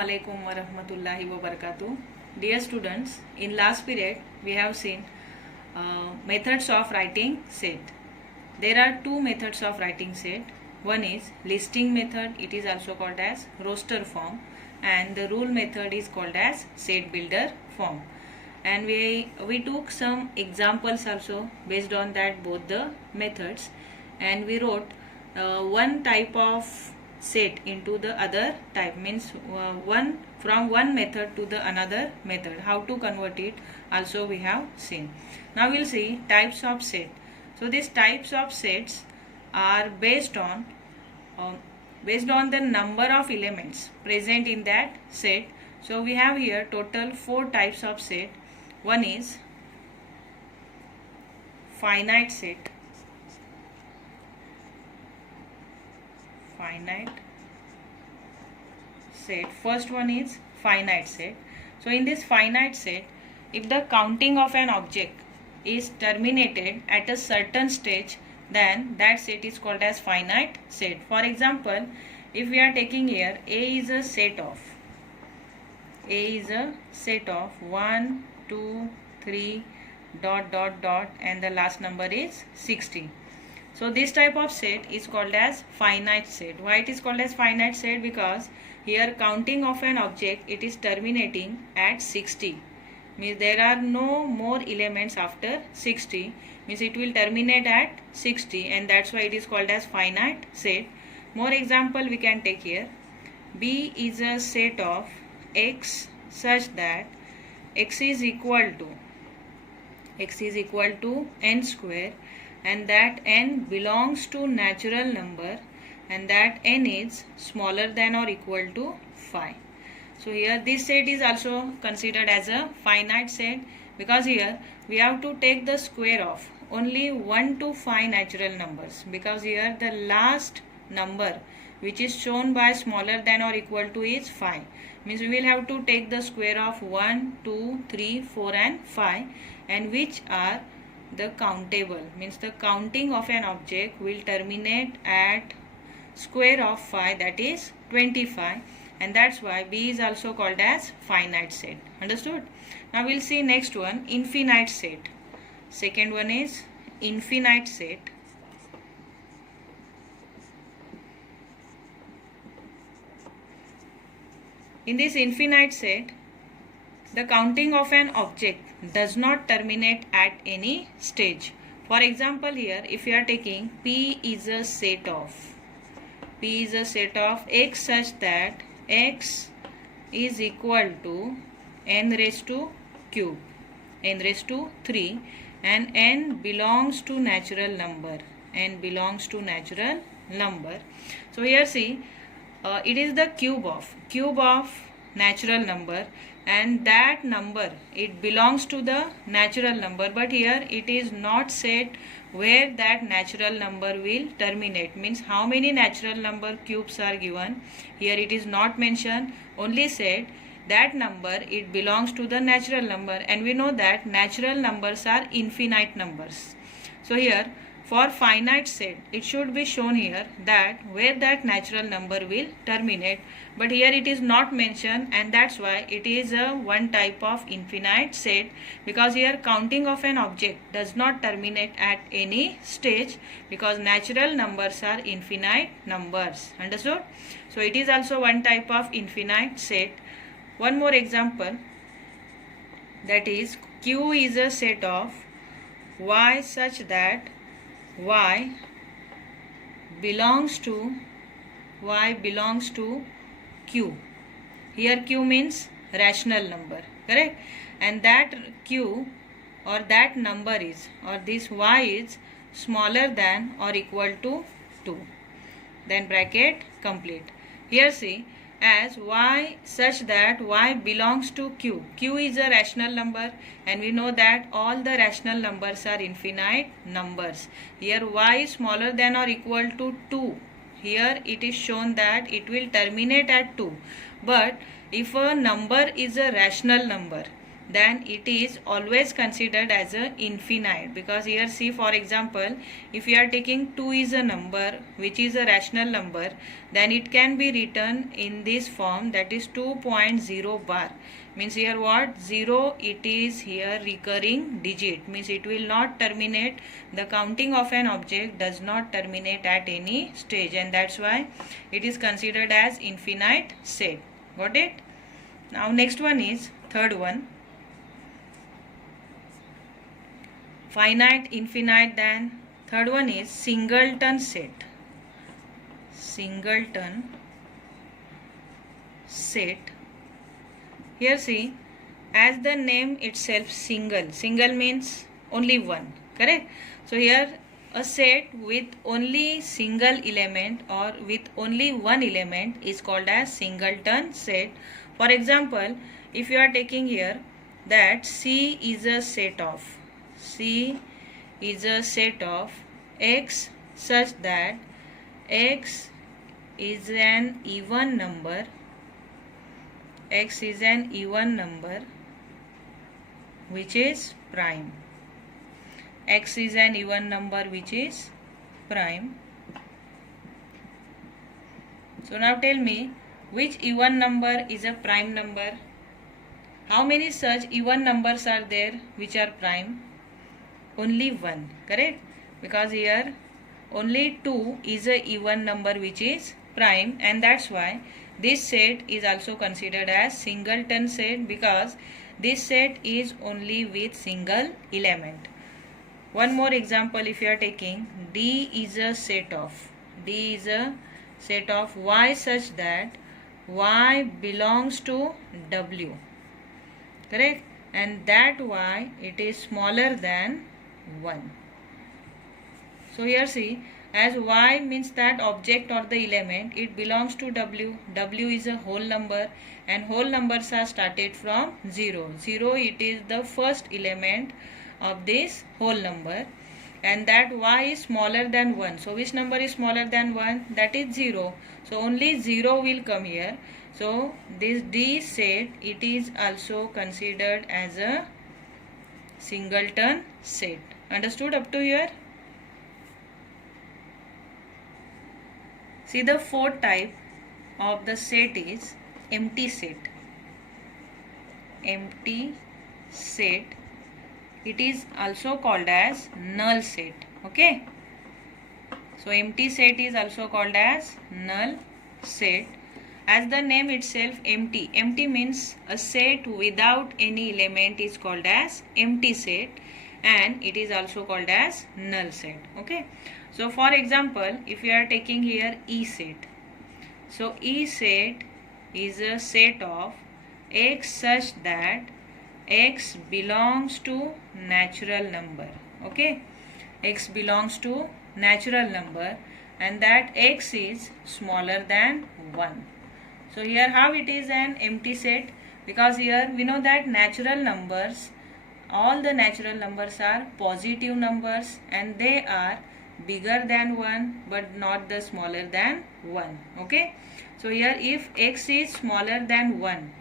Assalamualaikum warahmatullahi wabarakatuh. Dear students, in last period we have seen methods of writing set. There are two methods of writing set. One is listing method, it is also called as roster form, and the rule method is called as set builder form. And we took some examples also based on that both the methods, and we wrote one type of set into the other type, means one from one method to the another method. How to convert it also we have seen. Now we'll see types of set. So these types of sets are based on the number of elements present in that set. So we have here total 4 types of set. One is finite set. First one is finite set. So in this finite set, if the counting of an object is terminated at a certain stage, then that set is called as finite set. For example, if we are taking here A is a set of 1 2 3 ... and the last number is 60. So this type of set is called as finite set. Why it is called as finite set? Because here counting of an object, it is terminating at 60. Means there are no more elements after 60. Means it will terminate at 60, and that's why it is called as finite set. More example we can take here. B is a set of x such that x is equal to n square, and that n belongs to natural number, and that n is smaller than or equal to 5. So here this set is also considered as a finite set, because here we have to take the square of only 1 to 5 natural numbers, because here the last number which is shown by smaller than or equal to is 5. Means we will have to take the square of 1, 2, 3, 4 and 5, and which are the countable. Means the counting of an object will terminate at square of 5, that is 25, and that's why B is also called as finite set. Understood? Now we'll see next one, infinite set. Second one is infinite set. In this infinite set, the counting of an object does not terminate at any stage. For example, here if you are taking P is a set of x such that x is equal to n raised to 3, and n belongs to natural number. So here see, it is the cube of natural number, and that number, it belongs to the natural number, but here it is not said where that natural number will terminate. Means how many natural number cubes are given, here it is not mentioned, only said that number, it belongs to the natural number, and we know that natural numbers are infinite numbers. So here for finite set, it should be shown here that where that natural number will terminate, but here it is not mentioned, and that's why it is a one type of infinite set, because here counting of an object does not terminate at any stage, because natural numbers are infinite numbers. Understood? So it is also one type of infinite set. One more example, that is Q is a set of y such that y belongs to q. Here q means rational number, correct? And that q or that number is, or this y is smaller than or equal to 2. Then bracket complete. Here see, as y such that y belongs to q. Q is a rational number, and we know that all the rational numbers are infinite numbers. Here y is smaller than or equal to 2. Here it is shown that it will terminate at 2. But if a number is a rational number, then it is always considered as a infinite, because here see, for example, if you are taking 2 is a number which is a rational number, then it can be written in this form, that is 2.0 bar. Means here what? 0, it is here recurring digit, means it will not terminate, the counting of an object does not terminate at any stage, and that's why it is considered as infinite set. Got it? Now next one is third one, finite, infinite. Then third one is singleton set. Singleton set. Here see, as the name itself, single means only one, correct? So here a set with only single element or with only one element is called as singleton set. For example, if you are taking here that C is a set of X such that X is an even number, which is prime. X is an even number which is prime. So now tell me, which even number is a prime number? How many such even numbers are there which are prime? Only one, correct? Because here only 2 is a even number which is prime, and that's why this set is also considered as singleton set, because this set is only with single element. One more example, if you are taking D is a set of Y such that Y belongs to W, correct? And that Y, it is smaller than 1. So here see, as Y means that object or the element, it belongs to W. W is a whole number, and whole numbers are started from 0. 0, it is the first element of this whole number, and that Y is smaller than 1. So which number is smaller than 1? That is 0. So only 0 will come here. So this D set, it is also considered as a singleton set. Understood up to here? See, the fourth type of the set is empty set. Empty set, it is also called as null set. Okay. So empty set is also called as null set. As the name itself, empty. Empty means a set without any element is called as empty set, and it is also called as null set. Okay. So for example, if you are taking here E set. So E set is a set of X such that X belongs to natural number. Okay. X belongs to natural number, and that X is smaller than 1. So here how it is an empty set? Because here we know that natural numbers, all the natural numbers are positive numbers, and they are bigger than 1 but not the smaller than 1. Okay. So here if X is smaller than 1,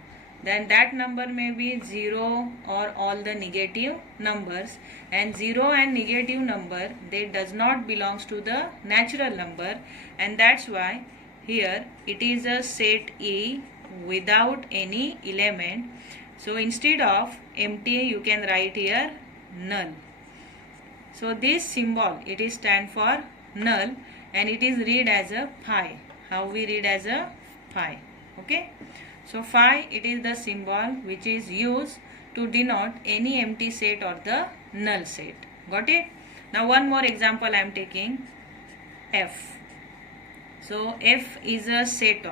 then that number may be 0 or all the negative numbers, and 0 and negative number, they does not belongs to the natural number, and that's why here it is a set E without any element. So instead of empty, you can write here null. So this symbol, it is stand for null, and it is read as a phi. How we read as a phi? Okay. So phi, it is the symbol which is used to denote any empty set or the null set. Got it? Now one more example I am taking, F. So F is a set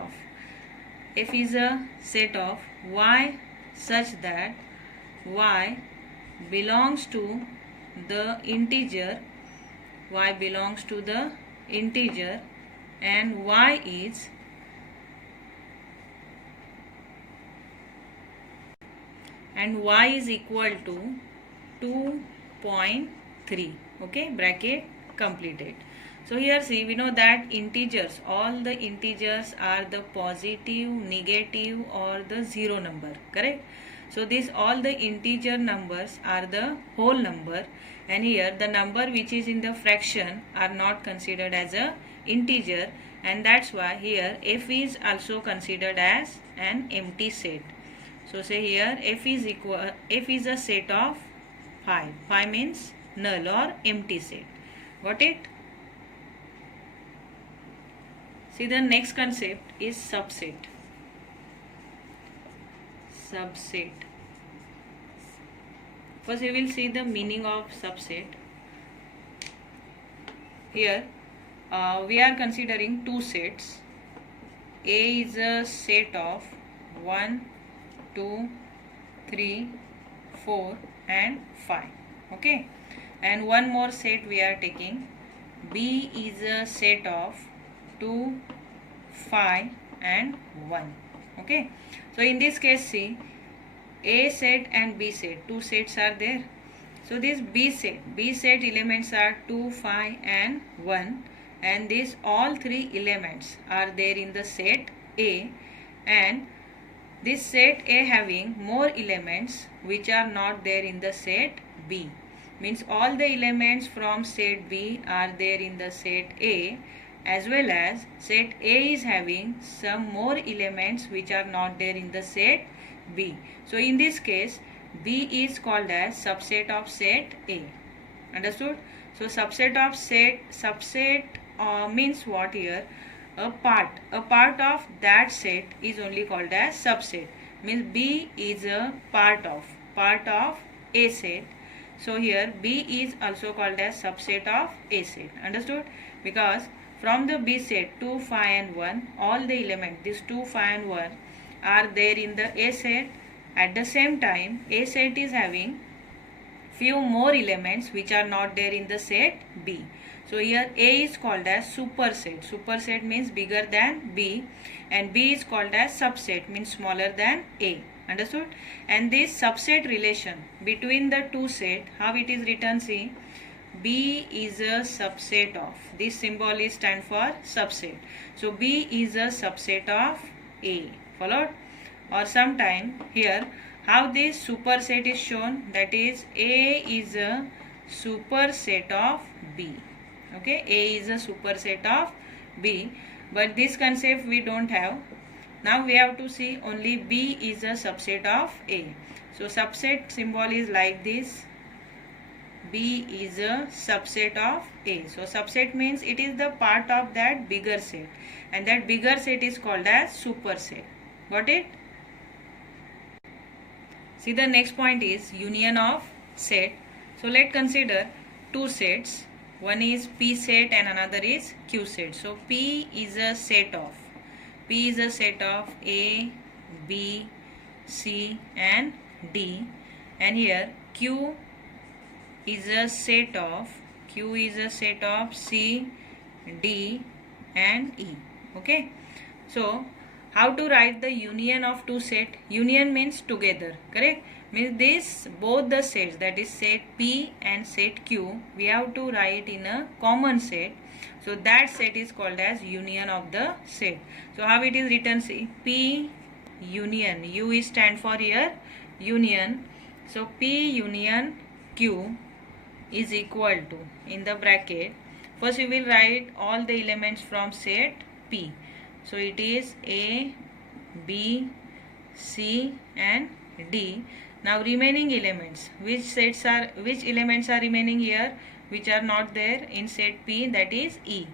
of Y such that Y belongs to the integer, and Y is equal to 2.3. Okay, bracket completed. So here see, we know that integers, all the integers are the positive, negative or the 0 number, correct? So these all the integer numbers are the whole number, and here the number which is in the fraction are not considered as a integer, and that's why here f is also considered as an empty set. So say here f is a set of 5. 5 means null or empty set. Got it? See, the next concept is subset. Subset. First we will see the meaning of subset. Here we are considering two sets. A is a set of 1, 2, 3, 4 and 5. Okay, and one more set we are taking. B is a set of 2, 5 and 1. Okay, so in this case see, A set and B set, two sets are there. So this B set elements are 2, 5 and 1, and these all three elements are there in the set A, and this set A having more elements which are not there in the set B. Means all the elements from set B are there in the set A, as well as set A is having some more elements which are not there in the set B. So in this case B is called as subset of set A. Understood? So subset means what here? A part of that set is only called as subset. Means B is a part of A set. So here B is also called as subset of A set. Understood? Because from the B set 2, 5 and 1, all the elements, these 2, 5 and 1 are there in the A set. At the same time, A set is having few more elements which are not there in the set B. So here A is called as superset. Superset means bigger than B, and B is called as subset, means smaller than A. Understood? And this subset relation between the two set, how it is written, see, B is a subset of, this symbol is stand for subset. So B is a subset of A. Followed? Or sometime here how this superset is shown, that is A is a superset of B. Okay, A is a superset of B, but this concept we don't have. Now we have to see only B is a subset of A. So subset symbol is like this. B is a subset of A. So subset means it is the part of that bigger set, and that bigger set is called as superset. Got it? See, the next point is union of set. So let's consider two sets. One is P set and another is Q set. So P is a set of A, B, C and D, and here Q is a set of C, D and E. Okay, so how to write the union of two set? Union means together, correct? Means this both the sets, that is set P and set Q, we have to write in a common set. So that set is called as union of the set. So how it is written? See, P union, U is stand for here union. So P union Q is equal to, in the bracket, first we will write all the elements from set P. So it is A, B, C and D. Now remaining elements, which elements are remaining here, which are not there in set P, that is E.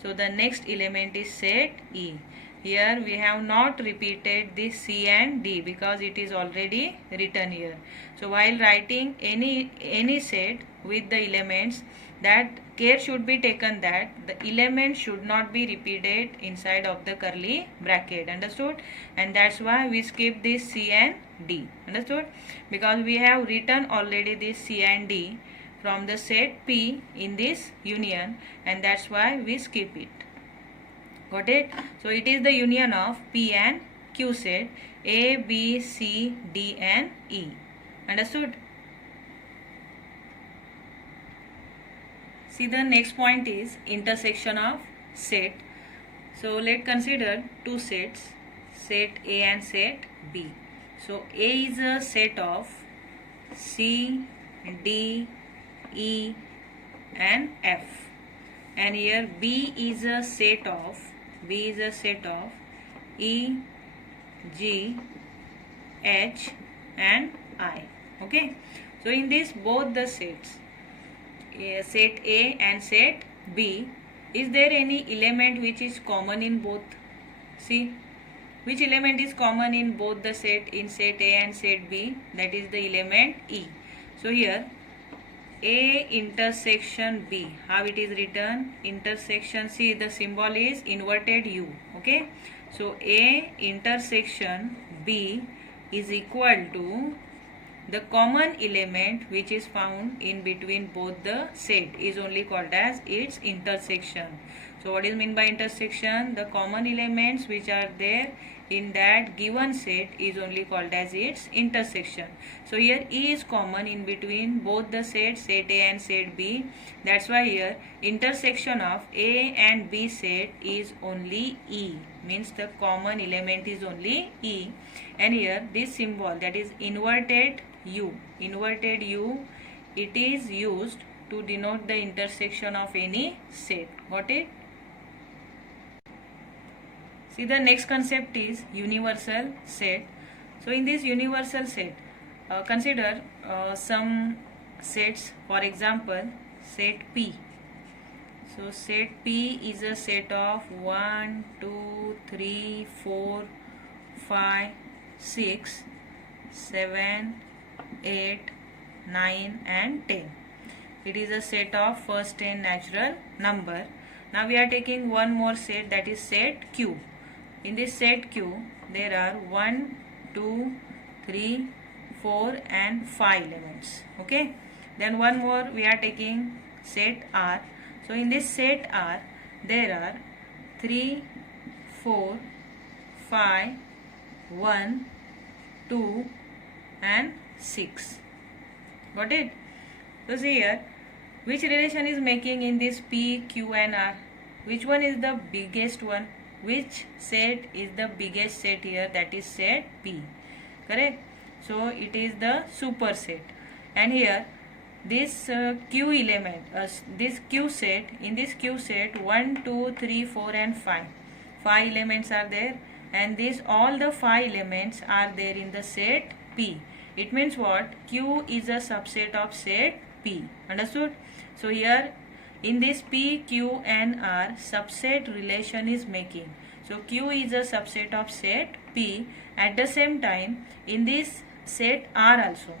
So the next element is set E. Here we have not repeated this C and D because it is already written here. So while writing any set with the elements, that care should be taken that the element should not be repeated inside of the curly bracket. Understood? And that's why we skip this C and D. Understood? Because we have written already this C and D from the set P in this union, and that's why we skip it. Got it? So it is the union of P and Q set, A, B, C, D and E. Understood? See, the next point is intersection of set. So let's consider two sets, set A and set B. So A is a set of C, D, E and F, and here B is a set of E, G, H and I. Okay, so in this both the sets, set A and set B, is there any element which is common in both? See, which element is common in both the set, in set A and set B? That is the element E. So here A intersection B, how it is written? Intersection, see the symbol is inverted U. Okay, so A intersection B is equal to the common element which is found in between both the set is only called as its intersection. So what is meant by intersection? The common elements which are there in that given set is only called as its intersection. So here E is common in between both the sets, set A and set B. That's why here intersection of A and B set is only E, means the common element is only E. And here this symbol, that is inverted U, it is used to denote the intersection of any set. Got it? See, the next concept is universal set. So in this universal set, consider some sets. For example, set P. So set P is a set of 1, 2, 3, 4, 5, 6, 7, 8, 9 and 10. It is a set of first 10 natural number. Now we are taking one more set, that is set Q. In this set Q, there are 1, 2, 3, 4 and 5 elements. Okay. Then one more we are taking set R. So in this set R, there are 3, 4, 5, 1, 2 and 6. Got it? So see here, which relation is making in this P, Q and R? Which one is the biggest one? Which set is the biggest set here? That is set P. Correct? So it is the superset. And here this Q element, this Q set, in this Q set 1, 2, 3, 4 and 5. 5 elements are there, and this all the 5 elements are there in the set P. It means what? Q is a subset of set P. Understood? So here in this P, Q and R, subset relation is making. So Q is a subset of set P. At the same time, in this set R also,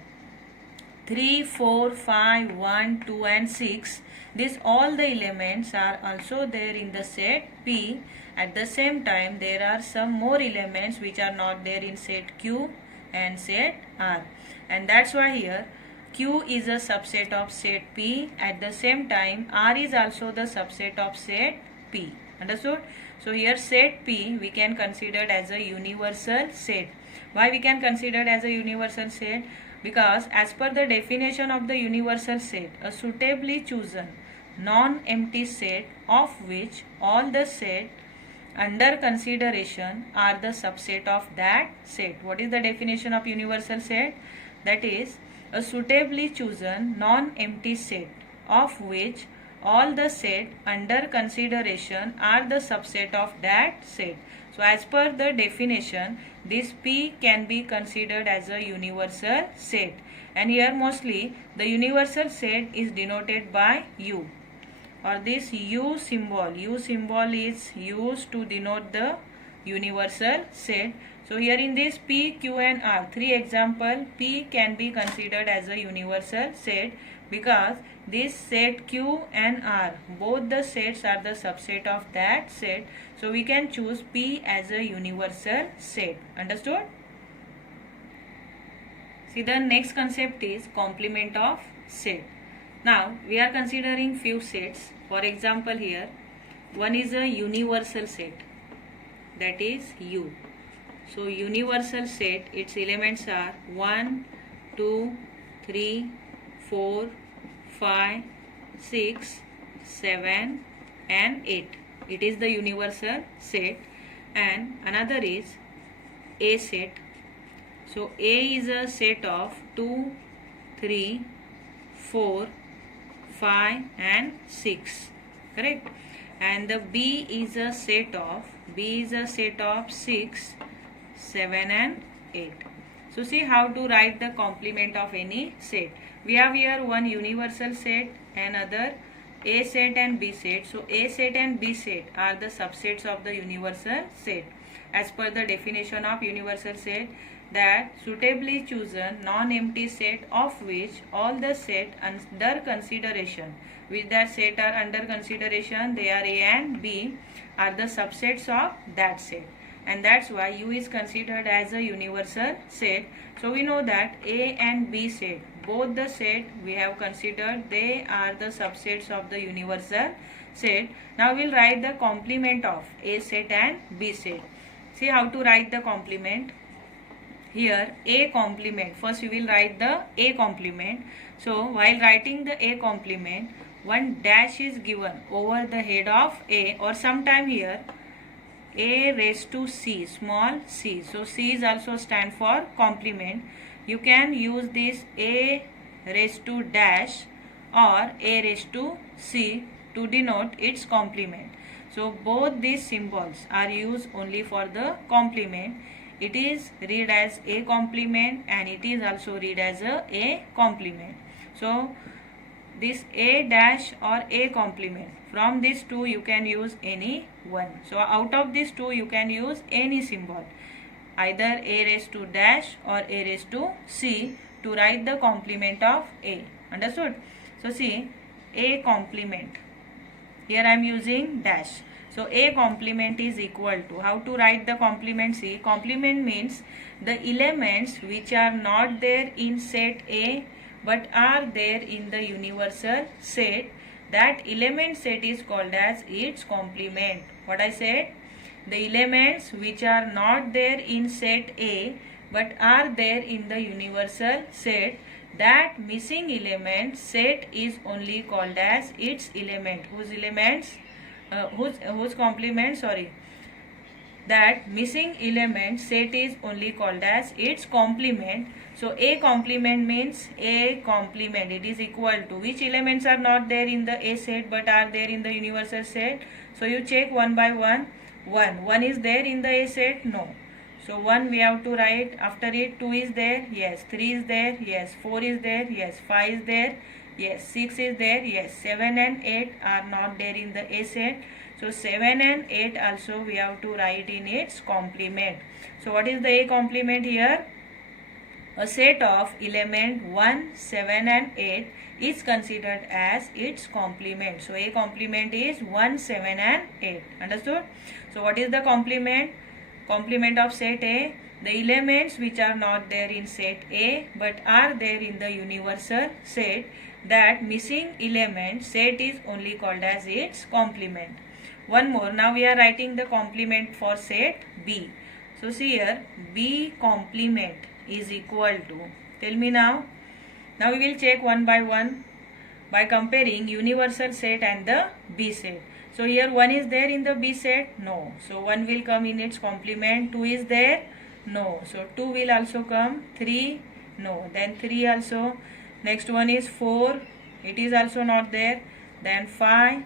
3, 4, 5, 1, 2 and 6, this all the elements are also there in the set P. At the same time, there are some more elements which are not there in set Q and set R. And that's why here Q is a subset of set P. At the same time, R is also the subset of set P. Understood? So here set P we can consider as a universal set. Why we can consider as a universal set? Because as per the definition of the universal set, a suitably chosen non-empty set of which all the set under consideration are the subset of that set. What is the definition of universal set? That is a suitably chosen non-empty set of which all the set under consideration are the subset of that set. So as per the definition, this P can be considered as a universal set. And here mostly the universal set is denoted by U, or this U symbol. U symbol is used to denote the universal set. So here in this P, Q and R, 3 example, P can be considered as a universal set because this set Q and R, both the sets are the subset of that set. So we can choose P as a universal set. Understood? See, the next concept is complement of set. Now we are considering few sets. For example, here one is a universal set, that is U. So universal set, its elements are 1, 2, 3, 4, 5, 6, 7 and 8. It is the universal set. And another is A set. So A is a set of 2, 3, 4, 5 and 6. Correct? And the B is a set of 6, 7 and 8. So see how to write the complement of any set. We have here one universal set, another A set and B set. So A set and B set are the subsets of the universal set. As per the definition of universal set, that suitably chosen non-empty set of which all the set under consideration, which that set are under consideration, they are A and B, are the subsets of that set. And that's why U is considered as a universal set. So we know that A and B set, both the set we have considered, they are the subsets of the universal set. Now we'll write the complement of A set and B set. See how to write the complement. Here A complement, first we will write the A complement. So while writing the A complement, one dash is given over the head of A, or sometime here A raised to C, small c. So C is also stand for complement. You can use this A raised to dash or A raised to C to denote its complement. So both these symbols are used only for the complement. It is read as A complement and it is also read as A complement. So this A dash or A complement, from these two you can use any one. So out of these two you can use any symbol, either A raised to dash or A raised to C, to write the complement of A. Understood? So see, A complement, here I am using dash. So A complement is equal to, how to write the complement? See, complement means the elements which are not there in set A but are there in the universal set, that element set is called as its complement. What I said? The elements which are not there in set A but are there in the universal set, that missing element set is only called as its element. Whose elements? Whose complement? Sorry. That missing element set is only called as its complement. So A complement means A complement, it is equal to which elements are not there in the A set but are there in the universal set. So you check one by one. 1 is there in the A set? No. So 1 we have to write. After it 2 is there? Yes. 3 is there? Yes. 4 is there? Yes. 5 is there? Yes. 6 is there? Yes. 7 and 8 are not there in the A set. So 7 and 8 also we have to write in its complement. So what is the A complement here? A set of element 1, 7 and 8 is considered as its complement. So A complement is 1, 7 and 8. Understood? So what is the complement? Complement of set A, the elements which are not there in set A but are there in the universal set, that missing element set is only called as its complement. One more, now we are writing the complement for set B. So see here, B complement is equal to, tell me now. Now we will check one by one by comparing universal set and the B set. So here 1 is there in the B set? No. So 1 will come in its complement. 2 is there? No. So 2 will also come. 3? No. Then 3 also. Next one is 4. It is also not there. Then 5,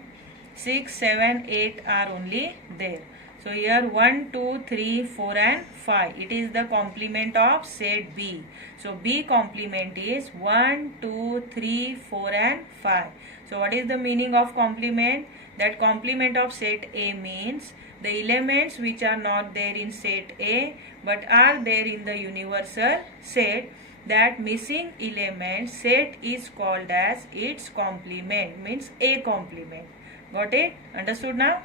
6, 7, 8 are only there. So here 1, 2, 3, 4 and 5. It is the complement of set B. So B complement is 1, 2, 3, 4 and 5. So what is the meaning of complement? That complement of set A means the elements which are not there in set A but are there in the universal set, that missing element set is called as its complement, means A complement. Got it? Understood now?